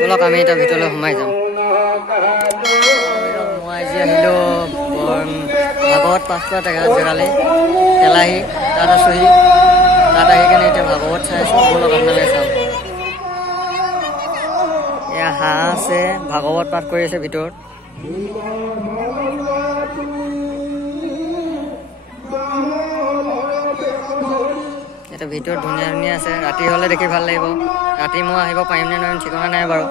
বলক আমি এটা ভিতৰলৈ সোমাই যাম। মই আজি আহিলোঁ ভাগৱত পাঠ কৰা জেগালৈ তেলাহী, তাত আছোঁহি। তাত আহি কেনে এতিয়া ভাগৱত চাই আছোঁ। বলক আপোনালোকে চাওক, এয়া হাঁহ আছে, ভাগৱত পাঠ কৰি আছে ভিতৰত। এটা ভিতৰত ধুনীয়া ধুনীয়া আছে। ৰাতি হ'লে দেখি ভাল লাগিব। ৰাতি মই আহিব পাৰিম নে নোৱাৰিম ঠিকনা নাই বাৰু।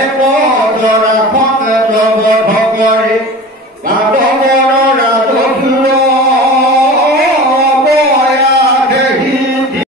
Eko dora phok dobo thokori, ba dobo